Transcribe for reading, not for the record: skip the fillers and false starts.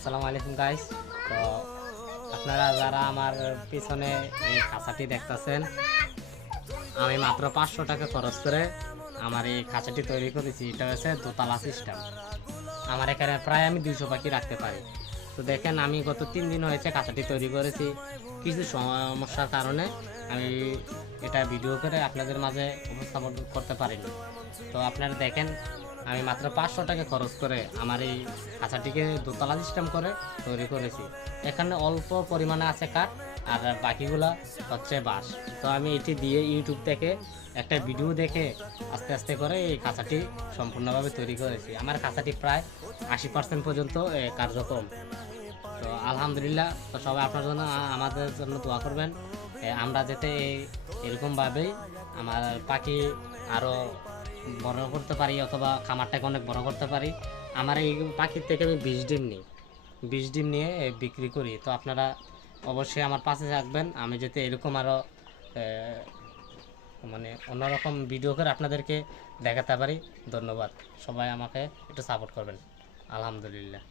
আসসালামু আলাইকুম গাইস। তো আপনারা যারা আমার পিছনে এই খাঁচাটি দেখতেছেন, আমি মাত্র 500 টাকা খরচ করে আমার এই খাঁচাটি তৈরি করেছি। এটা হচ্ছে দোতলা সিস্টেম। আমার এখানে প্রায় আমি 200 পাখি রাখতে পারি। তো দেখেন, আমি গত 3 দিন হয়েছে খাঁচাটি তৈরি করেছি। কিছু সমস্যার কারণে আমি এটা ভিডিও করে আপনাদের মাঝে উপস্থাপন করতে পারিনি। তো আপনারা দেখেন, আমি মাত্র 500 টাকা খরচ করে আমার এই খাঁচাটিকে দোতলা সিস্টেম করে তৈরি করেছি। এখানে অল্প পরিমাণে আছে কাঠ, আর বাকিগুলা হচ্ছে বাঁশ। তো আমি এটি দিয়ে ইউটিউব থেকে একটা ভিডিও দেখে আস্তে আস্তে করে এই খাঁচাটি সম্পূর্ণভাবে তৈরি করেছি। আমার খাঁচাটি প্রায় 80% পর্যন্ত কার্যক্রম। তো আলহামদুলিল্লাহ। তো সবাই আপনার জন্য আমাদের জন্য দোয়া করবেন, আমরা যাতে এরকমভাবেই আমার পাখি আরও বড় করতে পারি, অথবা খামারটাকে অনেক বড় করতে পারি। আমার এই পাখির থেকে আমি 20 ডিম নিই, 20 ডিম নিয়ে বিক্রি করি। তো আপনারা অবশ্যই আমার পাশে থাকবেন, আমি যাতে এরকম আরও মানে অন্যরকম ভিডিও করে আপনাদেরকে দেখাতে পারি। ধন্যবাদ। সবাই আমাকে একটু সাপোর্ট করবেন। আলহামদুলিল্লাহ।